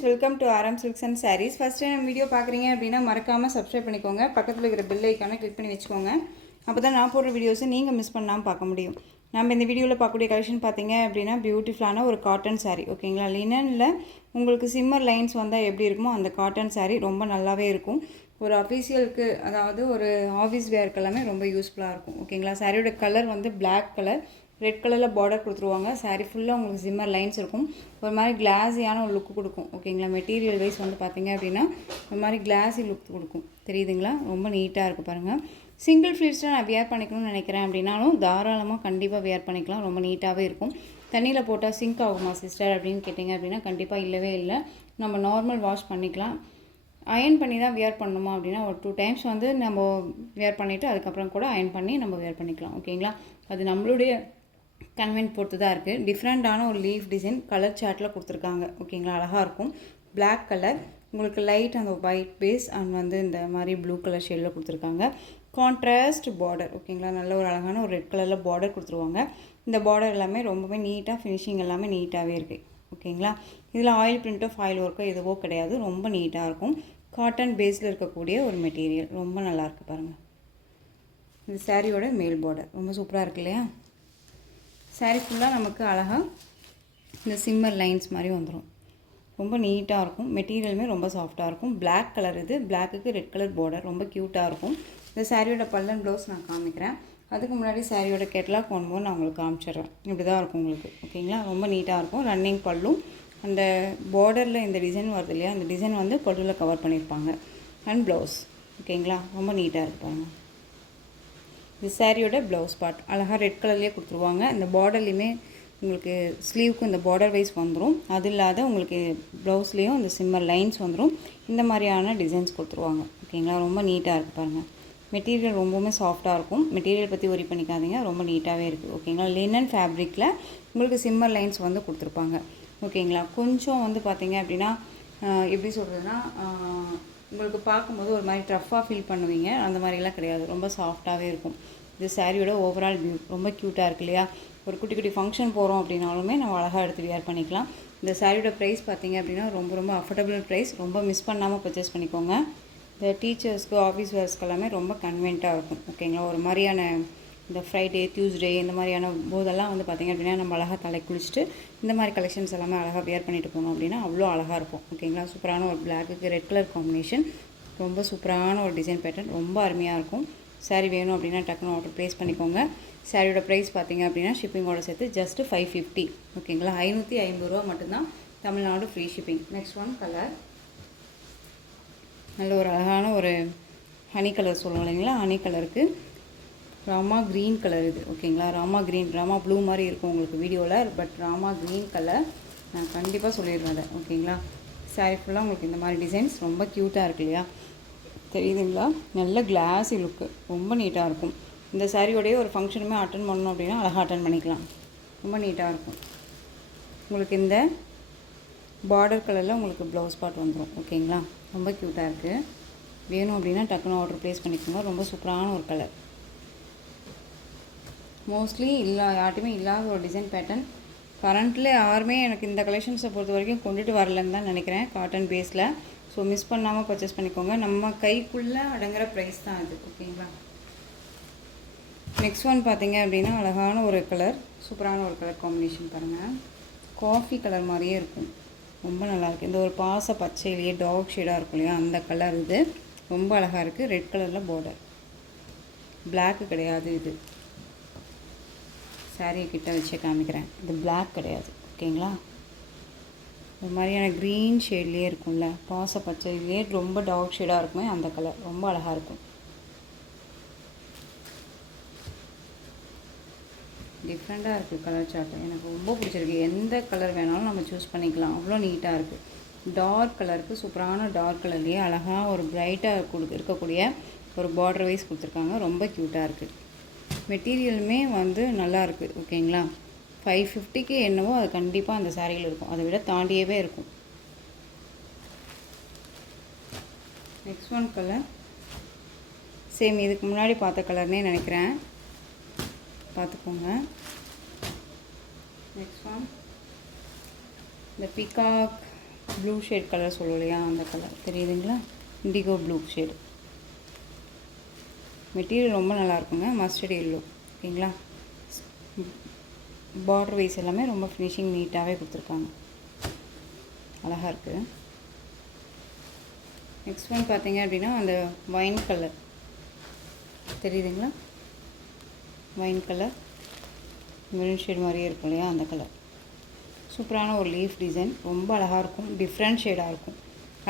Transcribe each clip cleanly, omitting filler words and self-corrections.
Friends, welcome to RM Silks and Sarees. First time video பார்க்குறீங்க அப்படின்னா மறக்காமல் subscribe பண்ணிக்கோங்க. பக்கத்தில் இருக்கிற பெல் ஐக்கானை கிளிக் பண்ணி வச்சுக்கோங்க. அப்போ தான் நான் போடுற வீடியோஸை நீங்கள் மிஸ் பண்ணாமல் பார்க்க முடியும். நம்ம இந்த வீடியோவில் பார்க்கக்கூடிய கலெக்ஷன் பார்த்தீங்க அப்படின்னா பியூட்டிஃபுல்லான ஒரு காட்டன் சாரீ. ஓகேங்களா, லினனில் உங்களுக்கு சிம்மர் லைன்ஸ் வந்தால் எப்படி இருக்குமோ அந்த காட்டன் சாரீ ரொம்ப நல்லாவே இருக்கும். ஒரு அஃபீஷியலுக்கு, அதாவது ஒரு ஆஃபீஸ் வேர்க்கு எல்லாமே ரொம்ப யூஸ்ஃபுல்லாக இருக்கும். ஓகேங்களா, சாரியோட கலர் வந்து பிளாக் கலர், ரெட் கலரில் பார்டர் கொடுத்துருவாங்க. சாரீ ஃபுல்லாக உங்களுக்கு ஜிம்மர் லைன்ஸ் இருக்கும். ஒரு மாதிரி கிளாஸியான ஒரு லுக்கு கொடுக்கும். ஓகேங்களா, மெட்டீரியல் வைஸ் வந்து பார்த்திங்க அப்படின்னா ஒரு மாதிரி கிளாஸி லுக் கொடுக்கும். தெரியுதுங்களா, ரொம்ப நீட்டாக இருக்குது பாருங்கள். சிங்கிள் ஃப்ளீட்ஸில் நான் வியர் பண்ணிக்கணும்னு நினைக்கிறேன் அப்படின்னாலும் தாராளமாக கண்டிப்பாக வியர் பண்ணிக்கலாம். ரொம்ப நீட்டாகவே இருக்கும். தண்ணியில் போட்டால் சிங்க் ஆகுமா சிஸ்டர் அப்படின்னு கேட்டிங்க அப்படின்னா கண்டிப்பாக இல்லவே இல்லை. நம்ம நார்மல் வாஷ் பண்ணிக்கலாம். அயன் பண்ணி தான் வியர் பண்ணணுமா அப்படின்னா ஒரு 2 டைம்ஸ் வந்து நம்ம வியர் பண்ணிவிட்டு அதுக்கப்புறம் கூட அயன் பண்ணி நம்ம வியர் பண்ணிக்கலாம். ஓகேங்களா, அது நம்மளுடைய கன்வென்ட் பொறுத்து தான் இருக்குது. டிஃப்ரெண்ட்டான ஒரு லீஃப் டிசைன் கலர் சார்ட்டில் கொடுத்துருக்காங்க. ஓகேங்களா, அழகாக இருக்கும். பிளாக் கலர், உங்களுக்கு லைட் அந்த ஒயிட் பேஸ் அண்ட் வந்து இந்த மாதிரி ப்ளூ கலர் ஷேடில் கொடுத்துருக்காங்க. Contrast border. ஓகேங்களா, நல்ல ஒரு அழகான ஒரு ரெட் கலரில் பார்டர் கொடுத்துருவாங்க. இந்த பார்டர் எல்லாமே ரொம்பவே நீட்டாக, ஃபினிஷிங் எல்லாமே நீட்டாகவே இருக்குது. ஓகேங்களா, இதில் ஆயில் பிரிண்ட்டோ ஃபாயில் ஒர்க்கோ எதுவோ கிடையாது. ரொம்ப நீட்டாக இருக்கும். காட்டன் பேஸில் இருக்கக்கூடிய ஒரு மெட்டீரியல் ரொம்ப நல்லாயிருக்கு பாருங்கள். இந்த சாரியோட மேல் பார்டர் ரொம்ப சூப்பராக இருக்கு இல்லையா. சாரீ ஃபுல்லாக நமக்கு அழகாக இந்த சிம்மர் லைன்ஸ் மாதிரி வந்துடும். ரொம்ப நீட்டாக இருக்கும். மெட்டீரியலுமே ரொம்ப சாஃப்டாக இருக்கும். பிளாக் கலர், இது பிளாக்குக்கு ரெட் கலர் பார்டர், ரொம்ப க்யூட்டாக இருக்கும். இந்த சாரியோட பல்லன் ப்ளவுஸ் நான் காமிக்கிறேன். அதுக்கு முன்னாடி சாரியோட கேட்லாக் ஒன்று நான் உங்களுக்கு காமிச்சிடுறேன். இப்படி தான் இருக்கும் உங்களுக்கு. ஓகேங்களா, ரொம்ப நீட்டாக இருக்கும். ரன்னிங் பல்லும் அந்த பார்டரில் இந்த டிசைன் வருது இல்லையா, அந்த டிசைன் வந்து பல்லுவில் கவர் பண்ணியிருப்பாங்க. And blouse. ஓகேங்களா, ரொம்ப நீட்டாக இருப்பாங்க. இந்த சாரியோட ப்ளவுஸ் பார்ட் அழகாக ரெட் கலர்லேயே கொடுத்துருவாங்க. இந்த பார்டர்லேயுமே உங்களுக்கு ஸ்லீவுக்கு இந்த பார்டர் வைஸ் வந்துடும். அது இல்லாத உங்களுக்கு ப்ளவுஸ்லேயும் இந்த சிம்மர் லைன்ஸ் வந்துடும். இந்த மாதிரியான டிசைன்ஸ் கொடுத்துருவாங்க. ஓகேங்களா, ரொம்ப நீட்டாக இருக்குது பாருங்கள். மெட்டீரியல் ரொம்பவுமே சாஃப்டாக இருக்கும். மெட்டீரியல் பற்றி ஒரி பண்ணிக்காதீங்க, ரொம்ப நீட்டாகவே இருக்குது. ஓகேங்களா, லினன் ஃபேப்ரிக்கில் உங்களுக்கு சிம்மர் லைன்ஸ் வந்து கொடுத்துருப்பாங்க. ஓகேங்களா, கொஞ்சம் வந்து பார்த்திங்க அப்படின்னா எப்படி சொல்கிறதுனா உங்களுக்கு பார்க்கும்போது ஒரு மாதிரி டஃப்பாக ஃபீல் பண்ணுவீங்க. அந்த மாதிரிலாம் கிடையாது, ரொம்ப சாஃப்டாகவே இருக்கும். இது சாரியோட ஓவரால் வியூ ரொம்ப க்யூட்டாக இருக்கு இல்லையா. ஒரு குட்டி குட்டி ஃபங்க்ஷன் போகிறோம் அப்படின்னாலுமே நம்ம அழகாக எடுத்து வியர் பண்ணிக்கலாம். இந்த சாரியோட ப்ரைஸ் பார்த்திங்க அப்படின்னா ரொம்ப ரொம்ப அஃபோர்டபுள் ப்ரைஸ். ரொம்ப மிஸ் பண்ணாமல் பர்ச்சேஸ் பண்ணிக்கோங்க. இந்த டீச்சர்ஸ்க்கு, ஆஃபீஸ் வேர்ஸ்க்கு எல்லாமே ரொம்ப கன்வீனியண்ட்டாக இருக்கும். ஓகேங்களா, ஒரு மாதிரியான இந்த ஃப்ரைடே, டியூஸ்டே இந்த மாதிரியான போதெல்லாம் வந்து பார்த்திங்க அப்படின்னா நம்ம அழகாக தலை குளிச்சுட்டு இந்த மாதிரி கலெக்ஷன்ஸ் எல்லாமே அழகாக வியர் பண்ணிட்டு போனோம் அப்படின்னா அவ்வளோ அழகாக இருக்கும். ஓகேங்களா, சூப்பரான ஒரு பிளாக்குக்கு ரெட் கலர் காம்பினேஷன், ரொம்ப சூப்பரான ஒரு டிசைன் பேட்டர்ன், ரொம்ப அருமையாக இருக்கும். சாரீ வேணும் அப்படின்னா டக்குன்னு ஆர்டர் ப்ளேஸ் பண்ணிக்கோங்க. சாரியோட ப்ரைஸ் பார்த்திங்க அப்படின்னா ஷிப்பிங்கோட சேர்த்து ஜஸ்ட்டு 550. ஓகேங்களா, 550 ரூபா மட்டும்தான். Tamil Nadu free shipping. Next one colour, நல்ல ஒரு அழகான ஒரு ஹனி கலர் சொல்லுவோம் இல்லைங்களா. ஹனி கலருக்கு ராமா க்ரீன் கலர் இது. ஓகேங்களா, ராமா க்ரீன், ராமா ப்ளூ மாதிரி இருக்கும் உங்களுக்கு வீடியோவில், பட் ராமா க்ரீன் கலர் நான் கண்டிப்பாக சொல்லிடுவேன் அதை. ஓகேங்களா, சாரீ ஃபுல்லாக உங்களுக்கு இந்த மாதிரி டிசைன்ஸ் ரொம்ப க்யூட்டாக இருக்கு இல்லையா, தெரியுதுங்களா. நல்ல கிளாஸி லுக்கு, ரொம்ப நீட்டாக இருக்கும். இந்த சாரியோடைய ஒரு ஃபங்க்ஷனுமே அட்டன் பண்ணணும் அப்படின்னா அழகாக அட்டன் பண்ணிக்கலாம். ரொம்ப நீட்டாக இருக்கும். உங்களுக்கு இந்த பார்டர் கலரில் உங்களுக்கு ப்ளவுஸ் பார்ட் வந்துடும். ஓகேங்களா, ரொம்ப க்யூட்டாக இருக்குது. வேணும் அப்படின்னா டக்குன்னு ஆர்டர் ப்ளேஸ் பண்ணிக்கோங்க. ரொம்ப சூப்பரான ஒரு கலர். மோஸ்ட்லி யார்ட்டுமே இல்லாத ஒரு டிசைன் பேட்டர்ன். கரண்ட்டில் யாருமே எனக்கு இந்த கலெக்ஷன்ஸை பொறுத்த வரைக்கும் கொண்டுட்டு வரலன்னு தான் நினைக்கிறேன், காட்டன் பேஸில். ஸோ மிஸ் பண்ணாமல் பர்ச்சேஸ் பண்ணிக்கோங்க. நம்ம கைக்குள்ளே அடங்குற ப்ரைஸ் தான் அது. ஓகேங்களா, நெக்ஸ்ட் ஒன் பார்த்திங்க அப்படின்னா அழகான ஒரு கலர், சூப்பரான ஒரு கலர் காம்பினேஷன் பாருங்கள். காஃபி கலர் மாதிரியே இருக்கும், ரொம்ப நல்லாயிருக்கு. இந்த ஒரு பாச பச்சையிலேயே டார்க் ஷேடாக இருக்கும் இல்லையா, அந்த கலர் இது ரொம்ப அழகாக இருக்குது. ரெட் கலரில் பார்டர், பிளாக்கு கிடையாது. இது சாரியை கிட்ட வச்சு காமிக்கிறேன். இது பிளாக் கிடையாது. ஓகேங்களா, ஒரு மாதிரியான க்ரீன் ஷேட்லேயே இருக்கும்ல, பாச பச்சையிலேயே ரொம்ப டார்க் ஷேடாக இருக்குமே அந்த கலர், ரொம்ப அழகாக இருக்கும். டிஃப்ரெண்ட்டாக இருக்குது கலர் சார்ட்டு, எனக்கு ரொம்ப பிடிச்சிருக்கு. எந்த கலர் வேணாலும் நம்ம சூஸ் பண்ணிக்கலாம், அவ்வளோ நீட்டாக இருக்குது. டார்க் கலருக்கு சூப்பரான டார்க் கலர்லேயே அழகாக ஒரு பிரைட்டாக இருக்கக்கூடிய ஒரு பார்டர் வைஸ் கொடுத்துருக்காங்க. ரொம்ப க்யூட்டாக இருக்குது. மெட்டீரியலுமே வந்து நல்லா இருக்குது. ஓகேங்களா, 550க்கு என்னவோ அது கண்டிப்பாக அந்த சாரியில் இருக்கும், அதை விட தாண்டியவே இருக்கும். நெக்ஸ்ட் ஒன் கலர் சேம் இதுக்கு முன்னாடி பார்த்த கலர்னே நினைக்கிறேன், பார்த்துக்கோங்க. நெக்ஸ்ட் ஒன் இந்த பீகாக் ப்ளூ ஷேட் கலர் சொல்லுவோம் இல்லையா, அந்த கலர் தெரியுதுங்களா, இண்டிகோ ப்ளூ ஷேடு. மெட்டீரியல் ரொம்ப நல்லாயிருக்குங்க, மஸ்டர்ட் எல்லோ. ஓகேங்களா, பார்டர் வைஸ் எல்லாமே ரொம்ப ஃபினிஷிங் நீட்டாகவே கொடுத்துருக்காங்க, அழகாக இருக்குது. நெக்ஸ்ட் ஒன் பார்த்தீங்க அப்படின்னா அந்த வைன் கலர் தெரியுதுங்களா, வைன் கலர் மெரூன் ஷேட் மாதிரியே இருக்கும் இல்லையா, அந்த கலர். சூப்பரான ஒரு லீஃப் டிசைன், ரொம்ப அழகாக இருக்கும், டிஃப்ரெண்ட் ஷேடாக இருக்கும்.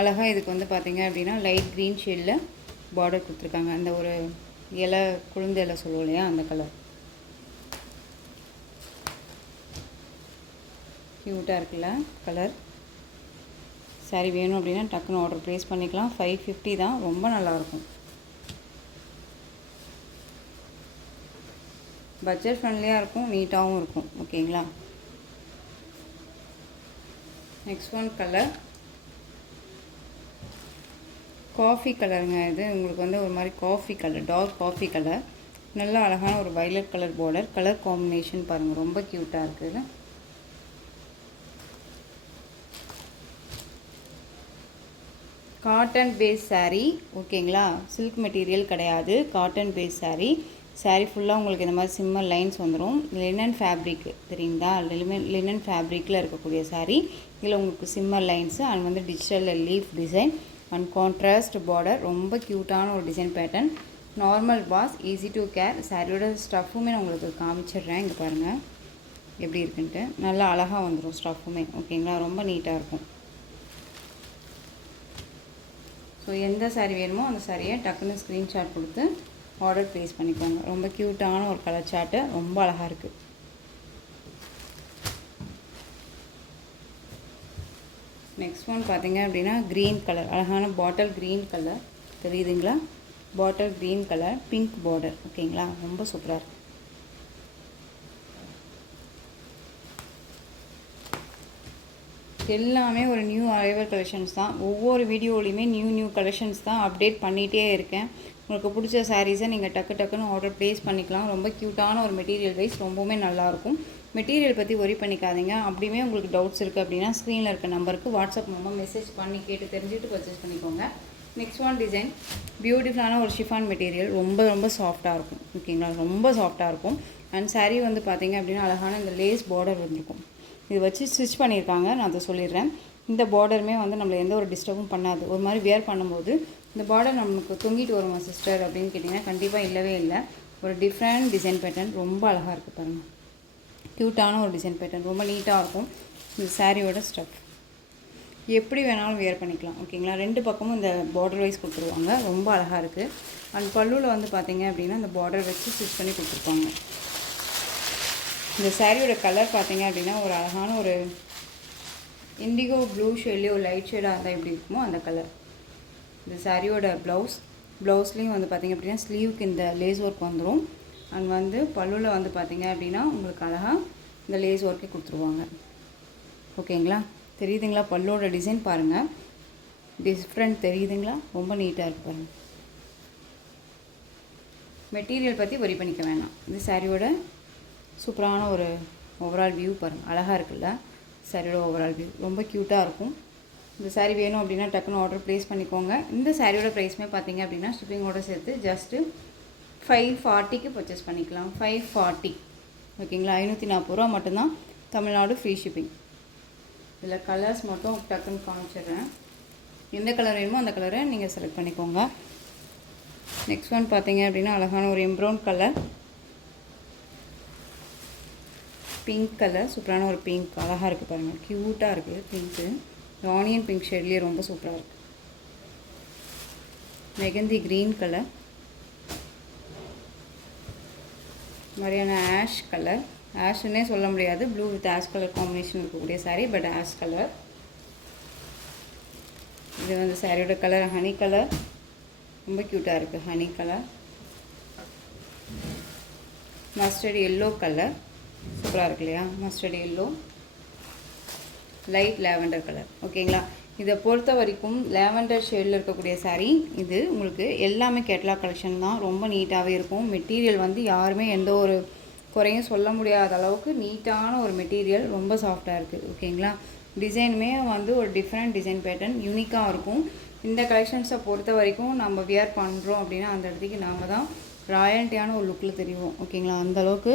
அழகாக இதுக்கு வந்து பார்த்தீங்க அப்படின்னா லைட் க்ரீன் ஷேடில் பார்டர் கொடுத்துருக்காங்க. அந்த ஒரு இலை, குழுந்து இலை சொல்லுவோம் இல்லையா, அந்த கலர். க்யூட்டாக இருக்குல்ல கலர். சாரீ வேணும் அப்படின்னா டக்குன்னு ஆர்டர் ப்ளேஸ் பண்ணிக்கலாம். 550 தான், ரொம்ப நல்லாயிருக்கும். பட்ஜெட் ஃப்ரெண்ட்லியாக இருக்கும், நீட்டாகவும் இருக்கும். ஓகேங்களா, நெக்ஸ்ட் ஒன் கலர் காஃபி கலருங்க. இது உங்களுக்கு வந்து ஒரு மாதிரி coffee colour, dark coffee colour. நல்ல அழகான ஒரு violet colour border. Colour combination பாருங்கள், ரொம்ப க்யூட்டாக இருக்குது. Cotton base sari. ஓகேங்களா, சில்க் மெட்டீரியல் கிடையாது, காட்டன் பேஸ் சாரீ. சாரீ ஃபுல்லாக உங்களுக்கு இந்த மாதிரி சிம்மர் லைன்ஸ் வந்துடும். லினன் ஃபேப்ரிக் தெரியுங்களா, லினன் ஃபேப்ரிக்கில் இருக்கக்கூடிய சாரீ. இதில் உங்களுக்கு சிம்மர் லைன்ஸு அண்ட் வந்து digital leaf design and contrast border. ரொம்ப க்யூட்டான ஒரு design pattern. Normal wash, easy to care. சாரியோட ஸ்டஃப்புமே நான் உங்களுக்கு காமிச்சிடுறேன். இங்கே பாருங்கள் எப்படி இருக்குன்ட்டு. நல்லா அழகாக வந்துடும் ஸ்டஃப்புமே. ஓகேங்களா, ரொம்ப நீட்டாக இருக்கும். ஸோ எந்த சாரீ வேணுமோ அந்த சாரியை டக்குன்னு ஸ்க்ரீன்ஷாட் கொடுத்து ஆர்டர் ப்ளேஸ் பண்ணிக்கோங்க. ரொம்ப க்யூட்டான ஒரு கலர் சார்ட்டு, ரொம்ப அழகாக இருக்குது. நெக்ஸ்ட் ஒன் பார்த்தீங்க அப்படின்னா க்ரீன் கலர், அழகான பாட்டில் க்ரீன் கலர் தெரியுதுங்களா, bottle green colour, pink border. ஓகேங்களா, ரொம்ப சூப்பராக இருக்குது. எல்லாமே ஒரு நியூ அரைவல் கலெக்ஷன்ஸ் தான். ஒவ்வொரு வீடியோலையுமே நியூ கலெக்ஷன்ஸ் தான் அப்டேட் பண்ணிகிட்டே இருக்கேன். உங்களுக்கு பிடிச்ச சாரீஸை நீங்கள் டக்குன்னு ஆர்டர் ப்ளேஸ் பண்ணிக்கலாம். ரொம்ப க்யூட்டான ஒரு மெட்டீரியல் வைஸ் ரொம்பவுமே நல்லாயிருக்கும். மெட்டீரியல் பற்றி ஒரி பண்ணிக்காதீங்க. அப்படியுமே உங்களுக்கு டவுட்ஸ் இருக்குது அப்படின்னா ஸ்க்ரீனில் இருக்க நம்பருக்கு வாட்ஸ்அப் மூலமாக மெசேஜ் பண்ணி கேட்டு தெரிஞ்சுட்டு பர்ச்சேஸ் பண்ணிக்கோங்க. நெக்ஸ்ட் ஒன் டிசைன், பியூட்டிஃபுல்லான ஒரு ஷிஃபான் மெட்டீரியல், ரொம்ப சாஃப்டாக இருக்கும். ஓகேங்களா, ரொம்ப சாஃப்டாக இருக்கும். அண்ட் சாரீ வந்து பார்த்தீங்க அப்படின்னா அழகான இந்த லேஸ் பார்டர் வந்துருக்கும். இது வச்சு ஸ்டிச் பண்ணியிருக்காங்க, நான் அதை சொல்லிடுறேன். இந்த பார்டருமே வந்து நம்மளை எந்த ஒரு டிஸ்டர்பும் பண்ணாது. ஒரு மாதிரி வியர் பண்ணும்போது இந்த பார்டர் நமக்கு தொங்கிட்டு வருமா சிஸ்டர் அப்படின்னு கேட்டிங்கன்னா கண்டிப்பாக இல்லவே இல்லை. ஒரு டிஃப்ரெண்ட் டிசைன் பேட்டர்ன், ரொம்ப அழகாக இருக்குது பாருங்கள். க்யூட்டான ஒரு டிசைன் பேட்டர்ன், ரொம்ப நீட்டாக இருக்கும். இந்த சாரியோட ஸ்டஃப் எப்படி வேணாலும் வியர் பண்ணிக்கலாம். ஓகேங்களா, ரெண்டு பக்கமும் இந்த பார்டர் வைஸ் கொடுத்துருவாங்க, ரொம்ப அழகாக இருக்குது. அண்ட் பல்லுவில் வந்து பார்த்தீங்க அப்படின்னா இந்த பார்டர் வச்சு ஸ்டிச் பண்ணி கொடுத்துருப்பாங்க. இந்த சாரியோட கலர் பார்த்தீங்க அப்படின்னா ஒரு அழகான ஒரு இண்டிகோ ப்ளூ ஷேட்லேயே ஒரு லைட் ஷேடாக இருந்தால் எப்படி இருக்குமோ அந்த கலர். இந்த சாரியோட ப்ளவுஸ்லேயும் வந்து பார்த்திங்க அப்படின்னா ஸ்லீவுக்கு இந்த லேஸ் ஒர்க் வந்துடும். அண்ட் வந்து பல்லுவில் வந்து பார்த்திங்க அப்படின்னா உங்களுக்கு அழகாக இந்த லேஸ் ஒர்க்கே கொடுத்துருவாங்க. ஓகேங்களா, தெரியுதுங்களா, பல்லோட டிசைன் பாருங்கள், டிஃப்ரெண்ட் தெரியுதுங்களா, ரொம்ப நீட்டாக இருக்குது பாருங்கள். மெட்டீரியல் பற்றி வரி பண்ணிக்க வேணாம். இந்த சாரியோட சூப்பரான ஒரு ஓவரால் வியூ பாருங்கள், அழகாக இருக்குல்ல சாரியோட ஓவரால் வியூ, ரொம்ப க்யூட்டாக இருக்கும். இந்த சாரீ வேணும் அப்படின்னா டக்குன்னு ஆர்டர் ப்ளேஸ் பண்ணிக்கோங்க. இந்த சாரியோட ப்ரைஸுமே பார்த்தீங்க அப்படின்னா ஷிப்பிங்கோடு சேர்த்து ஜஸ்ட்டு 540க்கு பர்ச்சேஸ் பண்ணிக்கலாம். 540. ஓகேங்களா, 540 ரூபா மட்டும்தான், தமிழ்நாடு ஃப்ரீ ஷிப்பிங். இதில் கலர்ஸ் மட்டும் டக்குன்னு காமிச்சிடுறேன். எந்த கலர் வேணுமோ அந்த கலரை நீங்கள் செலக்ட் பண்ணிக்கோங்க. நெக்ஸ்ட் ஒன் பார்த்தீங்க அப்படின்னா அழகான ஒரு எம்ப்ரௌன் கலர், பிங்க் கலர், சூப்பரான ஒரு பிங்க், அழகாக இருக்குது பாருங்கள், க்யூட்டாக இருக்குது பிங்க்கு. ஆனியன் பிங்க் ஷேட்லேயே ரொம்ப சூப்பராக இருக்குது. மெகந்தி க்ரீன் கலர், மாதிரியான ஆஷ் கலர், ஆஷ்ன்னே சொல்ல முடியாது, blue with ash colour combination இருக்கக்கூடிய சாரீ, பட் ஆஷ் கலர். இது வந்து சாரியோட கலர் ஹனி கலர், ரொம்ப க்யூட்டாக இருக்குது honey colour. Mustard yellow colour, சூப்பராக இருக்கு இல்லையா, mustard yellow, light lavender colour. ஓகேங்களா, இதை பொறுத்த வரைக்கும் லேவெண்டர் ஷேடில் இருக்கக்கூடிய சாரீ இது உங்களுக்கு எல்லாமே கேட்லாக் கலெக்ஷன் தான், ரொம்ப நீட்டாகவே இருக்கும். மெட்டீரியல் வந்து யாருமே எந்த ஒரு குறையும் சொல்ல முடியாத அளவுக்கு நீட்டான ஒரு மெட்டீரியல், ரொம்ப சாஃப்டாக இருக்குது. ஓகேங்களா, டிசைனுமே வந்து ஒரு டிஃப்ரெண்ட் டிசைன் பேட்டர்ன் யூனிக்காக இருக்கும். இந்த கலெக்ஷன்ஸை பொறுத்த வரைக்கும் நம்ம வியர் பண்ணுறோம் அப்படின்னா அந்த இடத்துக்கு நாம் தான் ராயல்ட்டியான ஒரு லுக்கில் தெரியும். ஓகேங்களா, அந்தளவுக்கு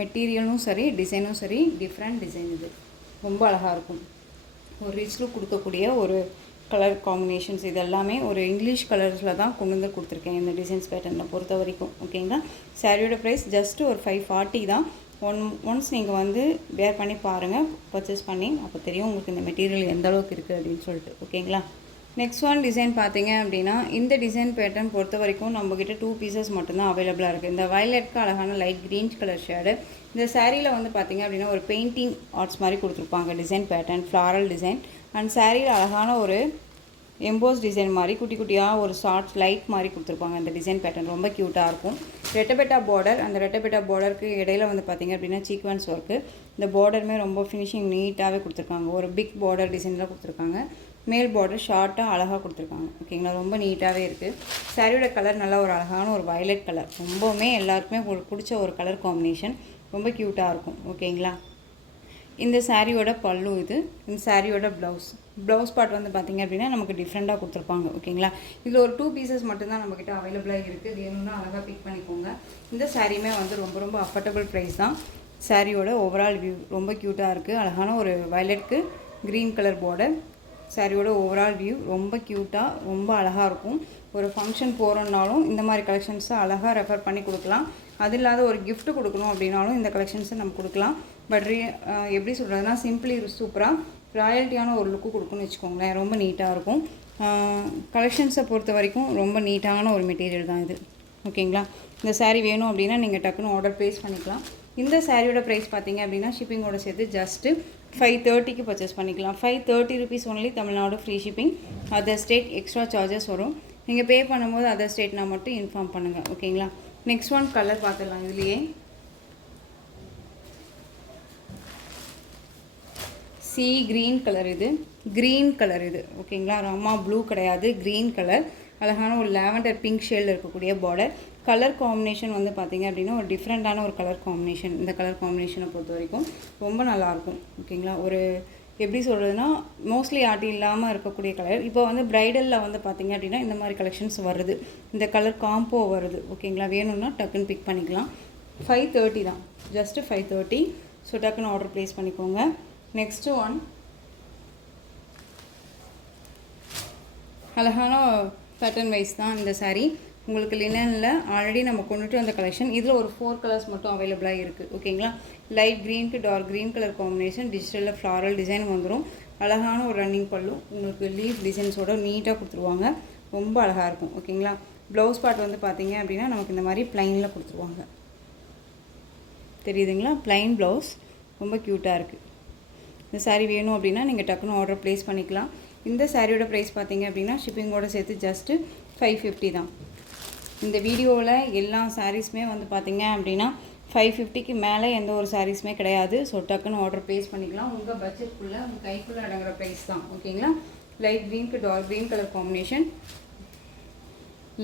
மெட்டீரியலும் சரி டிசைனும் சரி டிஃப்ரெண்ட் டிசைன். இது ரொம்ப அழகாக இருக்கும். ஒரு ரிச் லுக் கொடுக்கக்கூடிய ஒரு கலர் காம்பினேஷன்ஸ் இது எல்லாமே ஒரு இங்கிலீஷ் கலர்ஸில் தான் கொண்டு வந்து கொடுத்துருக்கேன் இந்த டிசைன்ஸ் பேட்டர்னில் பொறுத்த வரைக்கும். ஓகேங்களா, சாரியோட ப்ரைஸ் ஜஸ்ட்டு ஒரு 540 தான். ஒன்ஸ் நீங்கள் வந்து வேர் பண்ணி பாருங்கள், பர்ச்சேஸ் பண்ணி, அப்போ தெரியும் உங்களுக்கு இந்த மெட்டீரியல் எந்த அளவுக்கு இருக்குது அப்படின்னு சொல்லிட்டு. ஓகேங்களா, நெக்ஸ்ட் ஒன் டிசைன் பார்த்தீங்க அப்படின்னா இந்த டிசைன் பேட்டர்ன் பொறுத்த வரைக்கும் நம்மக்கிட்ட 2 பீசஸ் மட்டும்தான் அவைலபிளாக இருக்குது. இந்த வயலட்க்கு அழகான லைட் க்ரீன் கலர் ஷேடு. இந்த சாரியில் வந்து பார்த்திங்க அப்படின்னா ஒரு பெயிண்டிங் ஆர்ட்ஸ் மாதிரி கொடுத்துருப்பாங்க. Design pattern floral design and சாரியில் அழகான ஒரு எம்போஸ் டிசைன் மாதிரி குட்டி குட்டியாக ஒரு ஷார்ட்ஸ் லைட் மாதிரி கொடுத்துருப்பாங்க. இந்த டிசைன் பேட்டர்ன் ரொம்ப க்யூட்டாக இருக்கும். ரெட்டபெட்டா பார்டர், அந்த ரெட்டபெட்டா பார்டருக்கு இடையில வந்து பார்த்திங்க அப்படின்னா சீக்வன்ஸ் ஒர்க்கு. இந்த பார்டருமே ரொம்ப ஃபினிஷிங் நீட்டாகவே கொடுத்துருக்காங்க. ஒரு பிக் பார்டர் டிசைனில் கொடுத்துருக்காங்க. மேல் பார்டர் ஷார்ட்டாக அழகாக கொடுத்துருக்காங்க. ஓகேங்களா, ரொம்ப நீட்டாகவே இருக்குது. சாரியோட கலர் நல்லா ஒரு அழகான ஒரு வயலட் கலர். ரொம்பவுமே எல்லாருக்குமே பிடிச்ச ஒரு கலர் காம்பினேஷன். ரொம்ப க்யூட்டாக இருக்கும். ஓகேங்களா, இந்த சாரியோட பல்லு இது. இந்த சாரியோட ப்ளவுஸ் பார்ட் வந்து பார்த்திங்க அப்படின்னா நமக்கு டிஃப்ரெண்ட்டாக கொடுத்துருப்பாங்க. ஓகேங்களா, இதில் ஒரு 2 பீசஸ் மட்டும்தான் நம்மக்கிட்ட அவைலபிளாக இருக்குது. வேணும்னா அழகாக பிக் பண்ணிக்கோங்க. இந்த சாரியுமே வந்து ரொம்ப ரொம்ப அஃபர்டபுள் ப்ரைஸ் தான். சாரியோட ஓவரால் வியூ ரொம்ப க்யூட்டாக இருக்குது. அழகான ஒரு வயலட்க்கு க்ரீன் கலர் பார்டர். சாரியோட ஓவரால் வியூ ரொம்ப க்யூட்டாக ரொம்ப அழகாக இருக்கும். ஒரு ஃபங்க்ஷன் போகிறோன்னாலும் இந்த மாதிரி கலெக்ஷன்ஸை அழகாக ரெஃபர் பண்ணி கொடுக்கலாம். அது இல்லாத ஒரு கிஃப்ட் கொடுக்கணும் அப்படின்னாலும் இந்த கலெக்ஷன்ஸை நம்ம கொடுக்கலாம். பட் எப்படி சொல்கிறதுனா சிம்பிளி சூப்பராக ராயல்ட்டியான ஒரு லுக்கு கொடுக்குன்னு வச்சுக்கோங்களேன். ரொம்ப நீட்டாக இருக்கும். கலெக்ஷன்ஸை பொறுத்த வரைக்கும் ரொம்ப நீட்டான ஒரு மெட்டீரியல் தான் இது. ஓகேங்களா, இந்த சாரீ வேணும் அப்படின்னா நீங்கள் டக்குன்னு ஆர்டர் ப்ளேஸ் பண்ணிக்கலாம். இந்த சாரியோட ப்ரைஸ் பார்த்தீங்க அப்படின்னா ஷிப்பிங்கோட சேர்த்து ஜஸ்ட்டு 530க்கு பர்ச்சேஸ் பண்ணிக்கலாம். 530 rupees only. Tamil Nadu free shipping. Other state extra charges வரும். நீங்கள் பே பண்ணும்போது அதர் ஸ்டேட்னா மட்டும் இன்ஃபார்ம் பண்ணுங்கள். ஓகேங்களா, நெக்ஸ்ட் ஒன் கலர் பார்த்துடலாம். இதுலேயே சி க்ரீன் கலர். இது க்ரீன் கலர் இது. ஓகேங்களா, ராமா ப்ளூ கிடையாது, க்ரீன் கலர். அழகான ஒரு லாவெண்டர் பிங்க் ஷேடில் இருக்கக்கூடிய பார்டர். கலர் காம்பினேஷன் வந்து பார்த்திங்க அப்படின்னா ஒரு டிஃப்ரெண்ட்டான ஒரு கலர் காம்பினேஷன். இந்த கலர் காம்பினேஷனை பொறுத்த வரைக்கும் ரொம்ப நல்லாயிருக்கும். ஓகேங்களா, ஒரு எப்படி சொல்கிறதுனா மோஸ்ட்லி ஆட்டி இல்லாமல் இருக்கக்கூடிய கலர். இப்போ வந்து ப்ரைடலில் வந்து பார்த்திங்க அப்படின்னா இந்த மாதிரி கலெக்ஷன்ஸ் வருது. இந்த கலர் காம்போ வருது. ஓகேங்களா, வேணும்னா டக்குன்னு பிக் பண்ணிக்கலாம். 530 தான், ஜஸ்ட்டு 530. ஸோ டக்குன்னு ஆர்டர் ப்ளேஸ் பண்ணிக்கோங்க. நெக்ஸ்ட்டு ஒன் அழகான பேட்டர்ன் வைஸ் தான் இந்த சாரீ. உங்களுக்கு லினனில் ஆல்ரெடி நம்ம கொண்டுட்டு வந்த கலெக்ஷன். இதில் ஒரு 4 கலர்ஸ் மட்டும் அவைலபிளாக இருக்குது. ஓகேங்களா, லைட் க்ரீனுக்கு டார்க் க்ரீன் கலர் காம்பினேஷன். டிஜிட்டலில் ஃப்ளாரல் டிசைன் வந்துடும். அழகான ஒரு ரன்னிங் பல்லு. உங்களுக்கு லீவ் டிசைன்ஸோட நீட்டாக கொடுத்துருவாங்க. ரொம்ப அழகாக இருக்கும். ஓகேங்களா, ப்ளவுஸ் பார்ட் வந்து பார்த்திங்க அப்படின்னா நமக்கு இந்த மாதிரி ப்ளைனில் கொடுத்துருவாங்க. தெரியுதுங்களா, ப்ளைன் ப்ளவுஸ் ரொம்ப க்யூட்டாக இருக்குது. இந்த சாரீ வேணும் அப்படின்னா நீங்கள் டக்குன்னு ஆர்டர் ப்ளேஸ் பண்ணிக்கலாம். இந்த சாரியோட ப்ரைஸ் பார்த்தீங்க அப்படின்னா ஷிப்பிங்கோட சேர்த்து ஜஸ்ட்டு 550 தான். இந்த வீடியோவில் எல்லா சாரீஸுமே வந்து பார்த்திங்க அப்படின்னா 550க்கு மேலே எந்த ஒரு சாரீஸுமே கிடையாது. ஸோ டக்குன்னு ஆர்டர் ப்ளேஸ் பண்ணிக்கலாம். உங்கள் பட்ஜெட்குள்ளே உங்கள் கைக்குள்ளே அடங்குற ப்ரைஸ் தான். ஓகேங்களா, லைட் க்ரீனுக்கு dark green colour combination,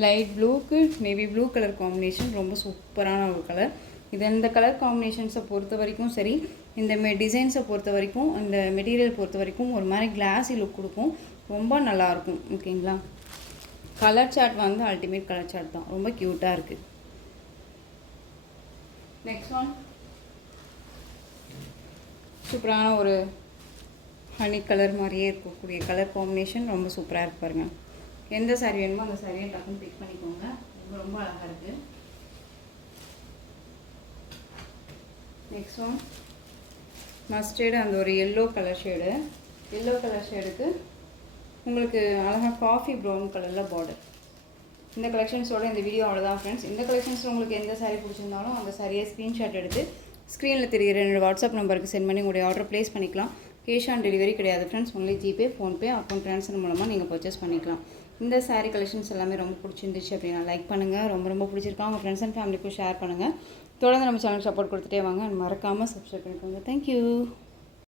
light ப்ளூக்கு நேவி ப்ளூ கலர் காம்பினேஷன். ரொம்ப சூப்பரான ஒரு கலர் இது. இந்த கலர் காம்பினேஷன்ஸை பொறுத்த வரைக்கும் சரி, இந்த டிசைன்ஸை பொறுத்த வரைக்கும், இந்த மெட்டீரியல் பொறுத்த வரைக்கும் ஒரு மாதிரி கிளாஸி லுக் கொடுக்கும். ரொம்ப நல்லாயிருக்கும். ஓகேங்களா, கலர் சார்ட் வந்து அல்டிமேட் கலர் சார்ட் தான். ரொம்ப க்யூட்டாக இருக்குது. நெக்ஸ்ட் ஒன் சூப்பரான ஒரு ஹனி கலர் மாதிரியே இருக்கக்கூடிய கலர் காம்பினேஷன். ரொம்ப சூப்பராக இருக்கு பாருங்கள். எந்த சாரீ வேணுமோ அந்த சாரியை டக்குன்னு பிக் பண்ணிக்கோங்க. ரொம்ப ரொம்ப அழகாக இருக்குது. நெக்ஸ்ட் ஒன் மஸ்டர்டு, அந்த ஒரு yellow colour shade. Yellow colour ஷேடுக்கு உங்களுக்கு அழகாக காஃபி ப்ரௌன் கலரில் பார்டர். இந்த கலெக்ஷன்ஸோட இந்த வீடியோ அவ்வளோதான் ஃப்ரெண்ட்ஸ். இந்த கலெக்ஷன்ஸில் உங்களுக்கு எந்த சாரீ பிடிச்சிருந்தாலும் அந்த சாரியை ஸ்க்ரீன்ஷாட் எடுத்து ஸ்க்ரீனில் தெரிகிற என்னோடய வாட்ஸ்அப் நம்பருக்கு சென்ட் பண்ணி உங்களுடைய ஆர்டர் ப்ளேஸ் பண்ணிக்கலாம். கேஷ் ஆன் டெலிவரி கிடையாது friends. Only GPay, PhonePe, account transfer மூலமாக நீங்கள் பர்ச்சேஸ் பண்ணிக்கலாம். இந்த சாரீ கலெக்ஷன்ஸ் எல்லாமே ரொம்ப பிடிச்சிருந்துச்சு அப்படின்னா லைக் பண்ணுங்கள். ரொம்ப ரொம்ப பிடிச்சிருக்கா உங்கள் ஃப்ரெண்ட்ஸ் அண்ட் ஃபேமிலிக்கும் ஷேர் பண்ணுங்கள். தொடர்ந்து நம்ம சேனலுக்கு சப்போர்ட் கொடுத்துட்டே வாங்க. மறக்காமல் சப்ஸ்கிரைப் பண்ணிக்கோங்க. தேங்க்யூ.